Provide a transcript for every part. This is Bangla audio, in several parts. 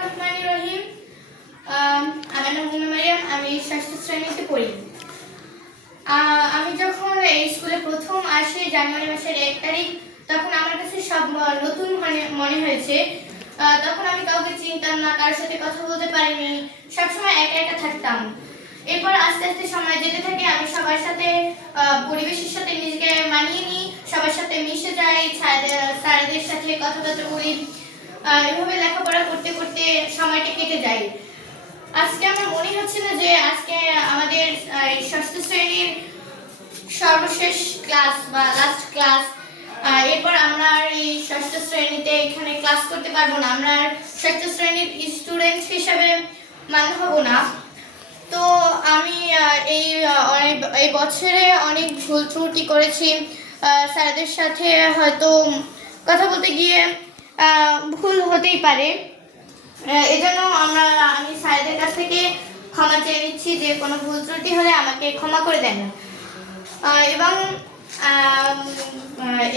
রহমানির রহিম। আমার নাম মুন্না মারিয়াম। আমি ষষ্ঠ শ্রেণীতে পড়ি। আমি যখন এই স্কুলে প্রথম আসি জানুয়ারি মাসের 1 তারিখ, তখন আমার কাছে সব নতুন মনে হয়েছে। তখন আমি কাউকে চিনতাম না, কারোর সাথে কথা বলতে পারিনি, সবসময় একা একা থাকতাম। এরপর আস্তে আস্তে সময় যেতে থাকে, আমি সবার সাথে পরিবেশের সাথে নিজেকে মানিয়ে নিই, সবার সাথে মিশে যাই, স্যারদের সাথে কথাবার্তা বলি। এভাবে লেখাপড়া করতে করতে সময়টা কেটে যায়। আজকে আমার মনে হচ্ছে না যে আজকে আমাদের ষষ্ঠ শ্রেণীর সর্বশেষ ক্লাস বা লাস্ট ক্লাস। এরপর আমরা আর এই ষষ্ঠ শ্রেণীতে এখানে ক্লাস করতে পারবো না, আমরা আর ষষ্ঠ শ্রেণীর স্টুডেন্ট হিসেবে মান্য হব না। তো আমি এই বছরে অনেক ভুল ত্রুটি করেছি। স্যারদের সাথে হয়তো কথা বলতে গিয়ে ভুল হতেই পারে। এজন্য আমি স্যারদের কাছ থেকে ক্ষমা চেয়ে নিচ্ছি যে কোনো ভুল ত্রুটি হলে আমাকে ক্ষমা করে দেন। এবং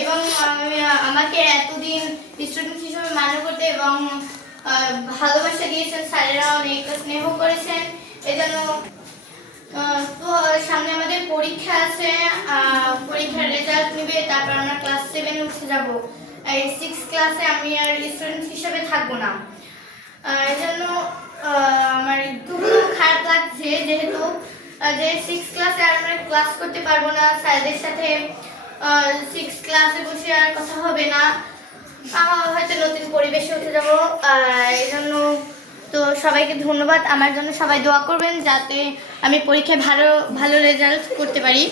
এবং আমাকে এতদিন স্টুডেন্ট হিসেবে মান্য করতে এবং ভালোবাসা দিয়েছেন, স্যারেরা অনেক স্নেহ করেছেন। এজন্য তো সামনে আমাদের পরীক্ষা আছে, পরীক্ষার রেজাল্ট নেবে, তারপর আমরা ক্লাস 7 উঠে যাব। এই 6 ক্লাসে আমি আর স্টুডেন্ট হিসেবে থাকবো না। এজন্য আমার একটু খারাপ লাগছে, যেহেতু যে 6 ক্লাসে আর আমরা ক্লাস করতে পারবো না, স্যারদের সাথে 6 ক্লাসে বসে আর কথা হবে না, হয়তো নতুন পরিবেশে উঠে যাব। এই জন্য তো সবাইকে ধন্যবাদ। আমার জন্য সবাই দোয়া করবেন যাতে আমি পরীক্ষায় ভালো ভালো রেজাল্ট করতে পারি।